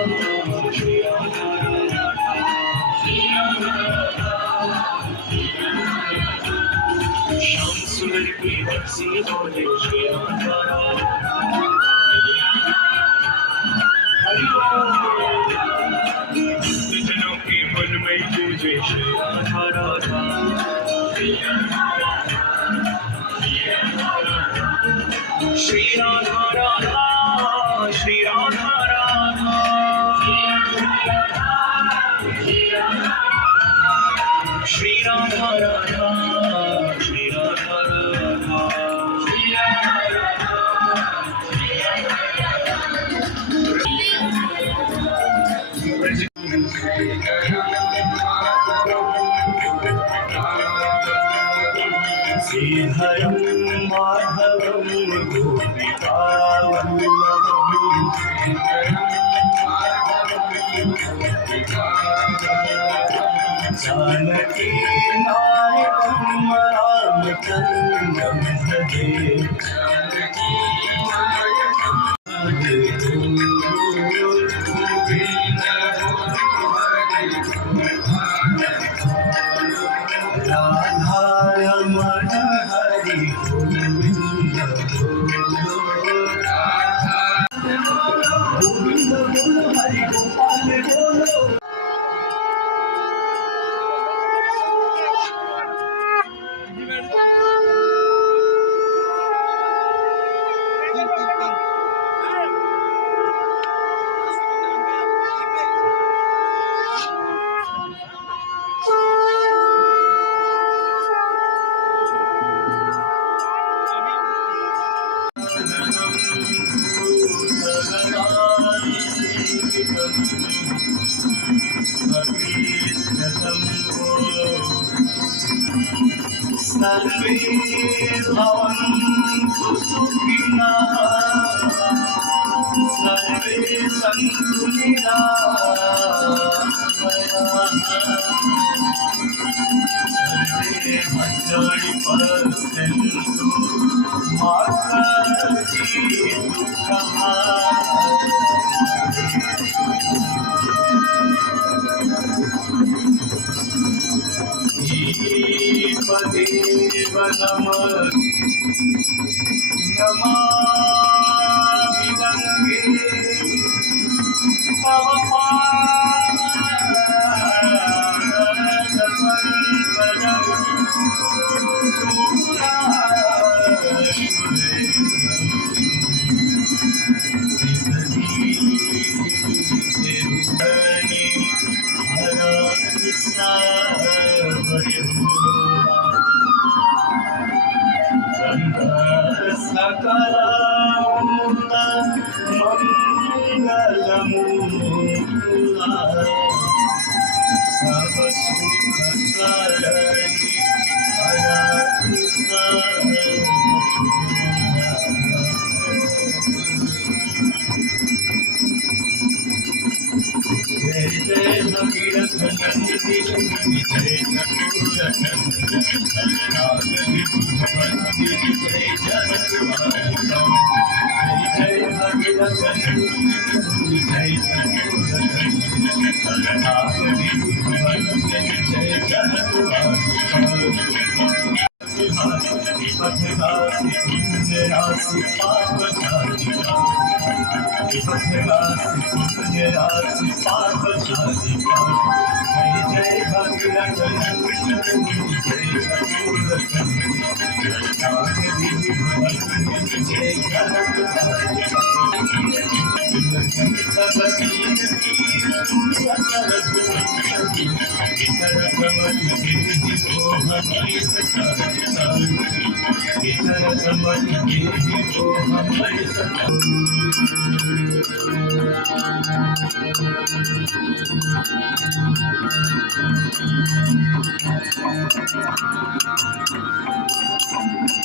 श्री राधा श्याम सुंदर की बरसी बोले श्री राधा हरि जनों के मन में पूजे श्री राधा राधा श्री राधा राधा श्री राधा राधा श्री राधा राधा श्री राधा राधा श्रीधरं माधवं गोपिकावल्लभं जानकी नायकं रामचन्द्रं भजे राधारमण हरि गोविंद बोलो हरि गोपाल बोलो सर्वे भवन्तु सुखिनः सर्वे सन्तु निरामयाः सर्वे भद्राणि पश्यन्तु मा कश्चित् दुःखः देव नमामि गंगे तव सकलमुक्त मंगलमूला सब सुख करणी जय जय भगीरथ नंदिनी जय राशि पाप शादी जय जय भगीरथ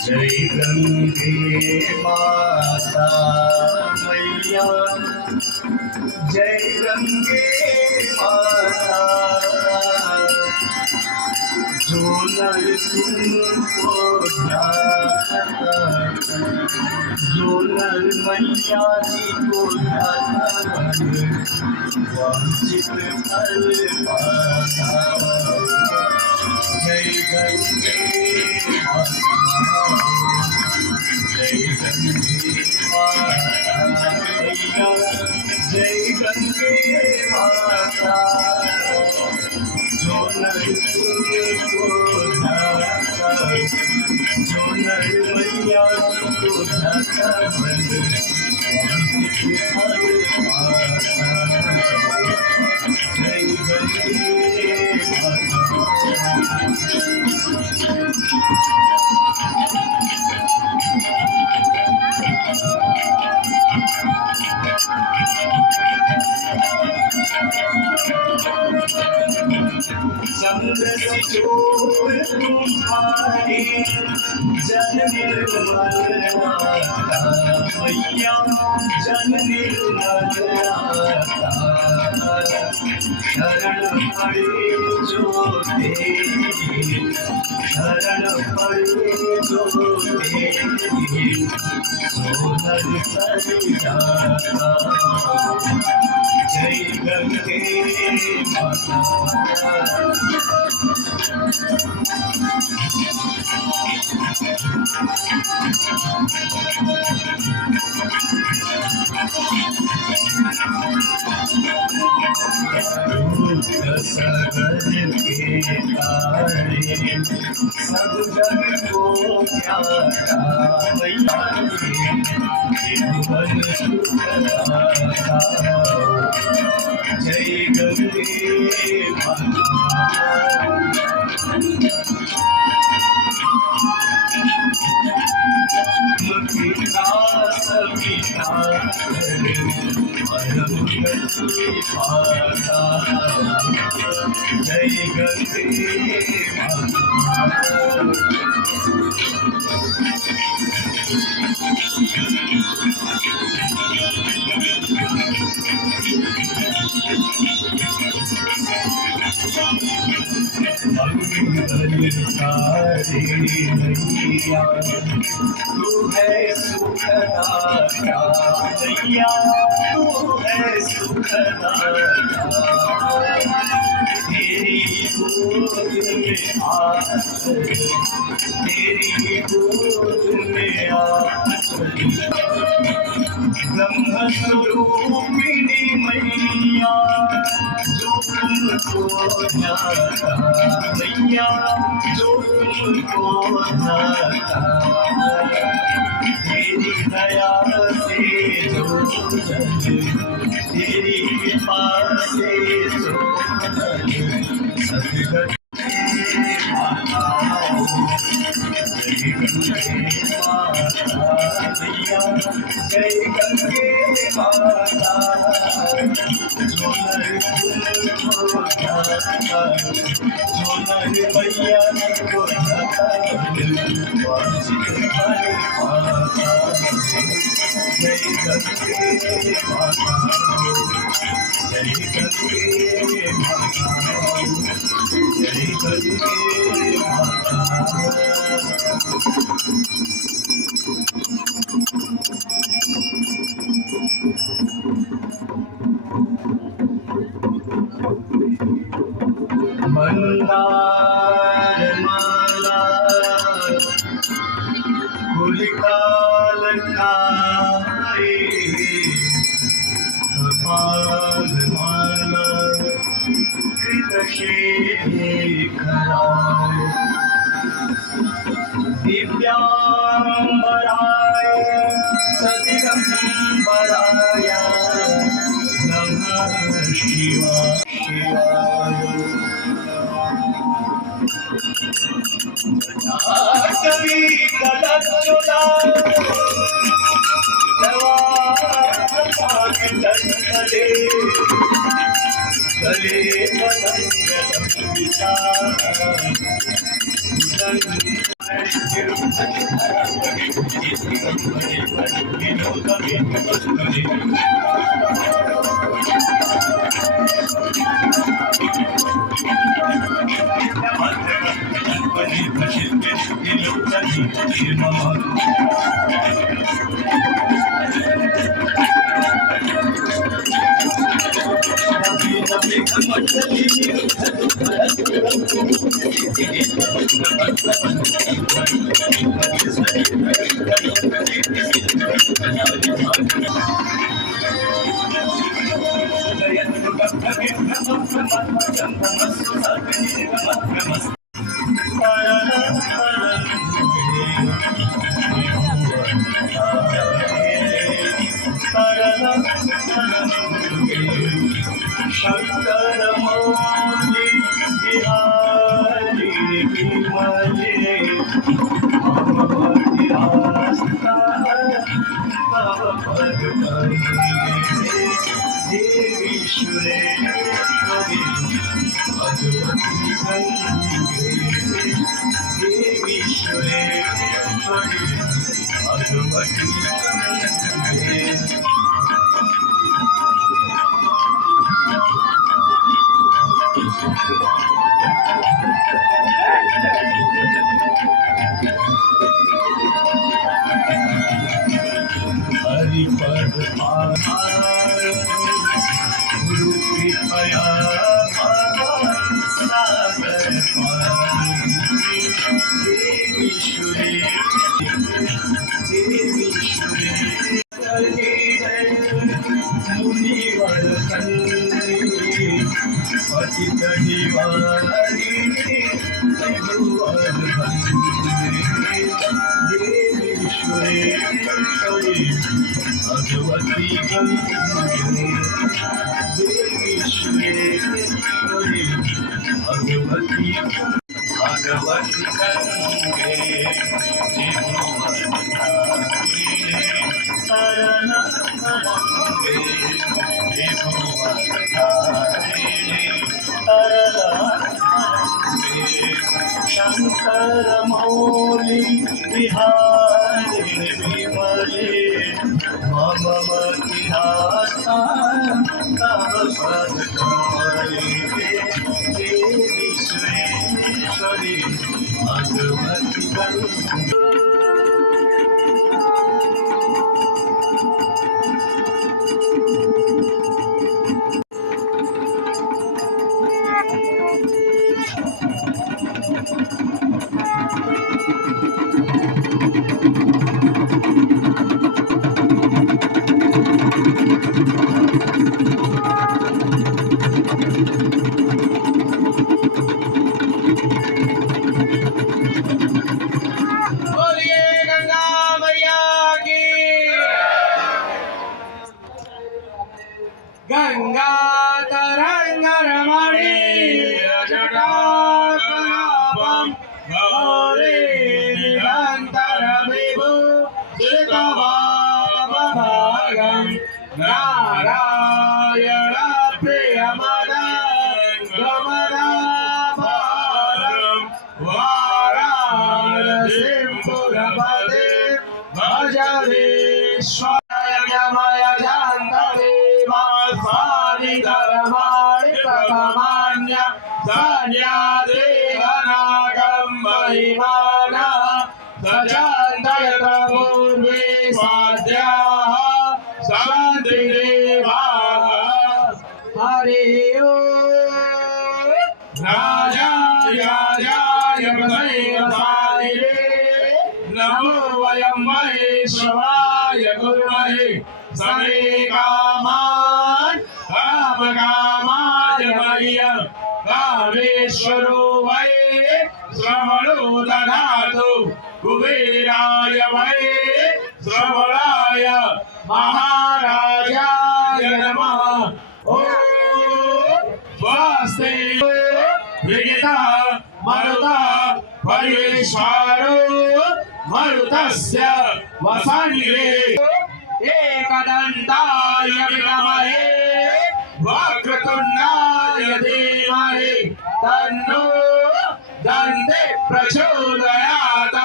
जय गंगे माता मैया जय गंगे माता जो नर तुमको ध्याता जो नर मैया जी को ध्याता वांछित फल पाता। जय गंगे माता, जय गंगे माता मैया, जय गंगे माता। जो नर तुमको ध्याता, जो नर मैया को ध्याता, बल वांछित फल पाता। जय गंगे चंद्र सी चोट तुम्हारी, जन निर्मल नाता मैया, जन निर्मल नाता। शरण पड़े जो तेरी, शरण पड़े जो तेरी, सोनर पर जाता। जय गंगे माता। सगर के तारे सब जग को प्यारा मैया के मन सुखदाता। जय गंगे माता। मुक्तिदा सविता परम गति पाता। जय गंगे माता। मंगल सारे मैया, तू है सुखदाता मैया, तू है सुखदाता। तेरी गोद में आकर, तेरी गोद में आकर, ब्रह्म स्वरूपिणी मैया, जो तुमको ध्याता मैया, जो तुमको ध्याता। तेरी दया से जो जन, तेरी कृपा से जो जन, सदगति माता। जय गंगे माता मैया, जय गंगे माता। जो नर तुमको ध्याता, जो नर मैया को ध्याता, वांछित फल पाता। जय गंगे माता, जय गंगे माता, जय गंगे माता। मंदार माला गुलिका लटाए, कपाल माला कृतशेखराय, दिव्यांबराय सदिगंबराय, नमः शिवाय शिवाय। कवि कलचुला गले शंकर मौली बिहारी विमले भगवती आस्था तव पद देवी सुरेश्वरी भगवती गंगे देवी सुरेश्वरी भगवती गंगे हरिपद गुरु कृपया सागर देवी सुरे देवी सुरे मुनिवर कन्या पतित निवारी त्रिभुवन देवी सुरेश्वरी भगवती गंगे देवी सुरेश्वरी भगवती भगवती गंगे शरण गंगे शंकर मौली बिहारी विमले मममति आस्था तव पद देवी सुरेश्वरी भगवती गंगे गंगा तरंग रमणी जटाकलापम गौरी निरंतर विभु सुतभागम नारायण प्रियमदम वाराणसीं पुरपदे भज विश्वमय जाह्नवी स्वामी धर्माणि प्रथमान्य सन्यादेवनागं महिमाना सचान्दयत पूर्वे स्वाद्याः शान्तिदेवाः हरि ओम् राजाय वसैवसायिने नमो वयं वैष्णवाय गुरुमहे समे कामान् कामकामाय मह्यं कामेश्वरो वै श्रवणो ददातु कुबेराय वै श्रवणाय महाराजाय नमः ॐ स्वस्ति विगितः मरुतः परिवेश्वरो मरुतस्य वसन्ये एकदन्ताय विद्महे वक्रतुण्डाय धीमहि तन्नो दन्ते प्रचोदयात्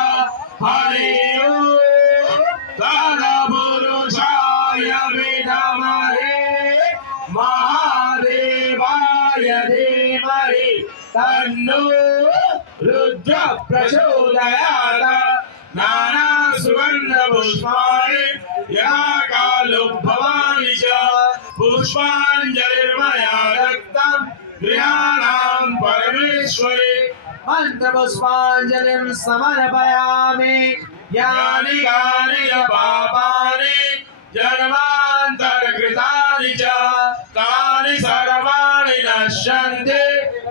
हरि ओम् तत्पुरुषाय विद्महे महादेवाय धीमहि तन्नो रुद्र प्रचोदयात् नाना सुगन्ध पुष्पाणि यथा कालोद्भवानि च पुष्पाञ्जलिर्मया दत्तं गृहाणां परमेश्वरी मन्त्रपुष्पाञ्जलिं समर्पयामि यानि कानि च पापानि जन्मान्तरकृतानि च तानि सर्वाणि नश्यन्ति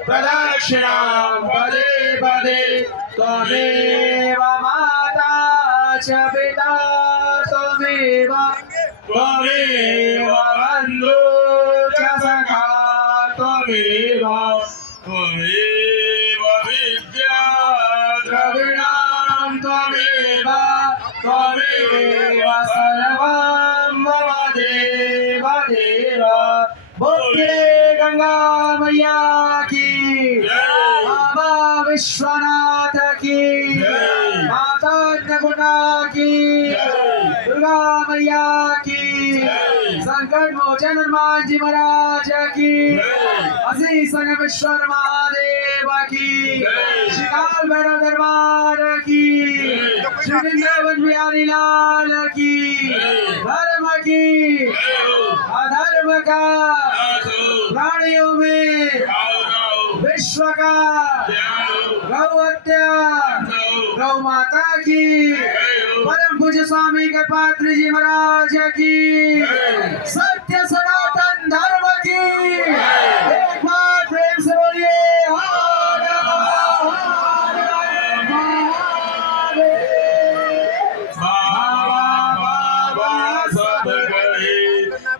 प्रदक्षिणां पदे पदे त्वमेव माता च पिता त्वमेव त्वमेव बन्धु च सखा त्वमेव त्वमेव विद्या द्रविणां त्वमेव त्वमेव सर्वं मम देव देव बोले गंगा मैया की जय। बाबा विश्वनाथ की जय। माता अन्नपूर्णा की जय। दुर्गा मैया की जय। संकट मोचन हनुमान जी महाराज की जय। असी संगमेश्वर महादेव की जय। श्रीकाल भैरव दरबार की जय। श्री वृंदावन बिहारी लाल की जय। धर्म की अधर्म का प्राणियों में विश्व का गौ हत्या गौ माता की परम पूज्य स्वामी के पात्र जी महाराज की सत्य सनातन धर्म की एक बार प्रेम से बोलिए हर हर महादेव। बाबा बाबा सब कहे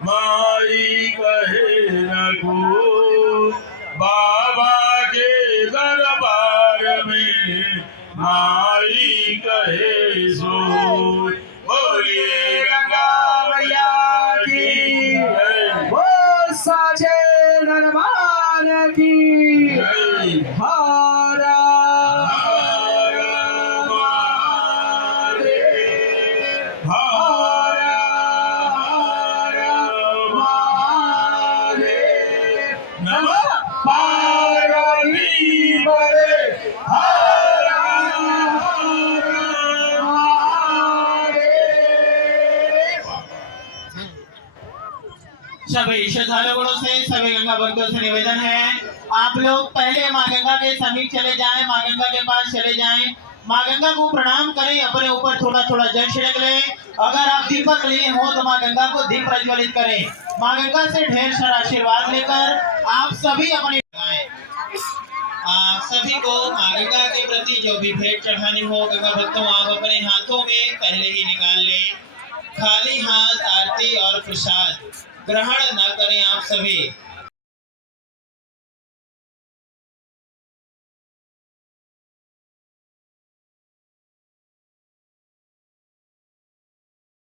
माई कहे न को बाबा के दरबार में माई कहे सो बोलिए गंगा मैया की जय। वो साचे दरबार की जय। हरा हर महादेव हर महादेव नमः पार्वती पते हर महादेव। सभी श्रद्धालुओं से सभी गंगा भक्तों से निवेदन है आप लोग पहले माँ गंगा के समीप चले जाएं, माँ गंगा के पास चले जाएं, माँ गंगा को प्रणाम करें, अपने ऊपर थोड़ा थोड़ा जल छिड़क लें। अगर आप दीपक लिए हो तो माँ गंगा को दीप प्रज्वलित करें। माँ गंगा से ढेर सारा आशीर्वाद लेकर आप सभी अपने सभी को माँ गंगा के प्रति जो भी भेंट चढ़ानी हो गंगा भक्तों आप अपने हाथों में पहले ही निकाल लें। खाली हाथ आरती और प्रसाद ग्रहण न करें आप सभी।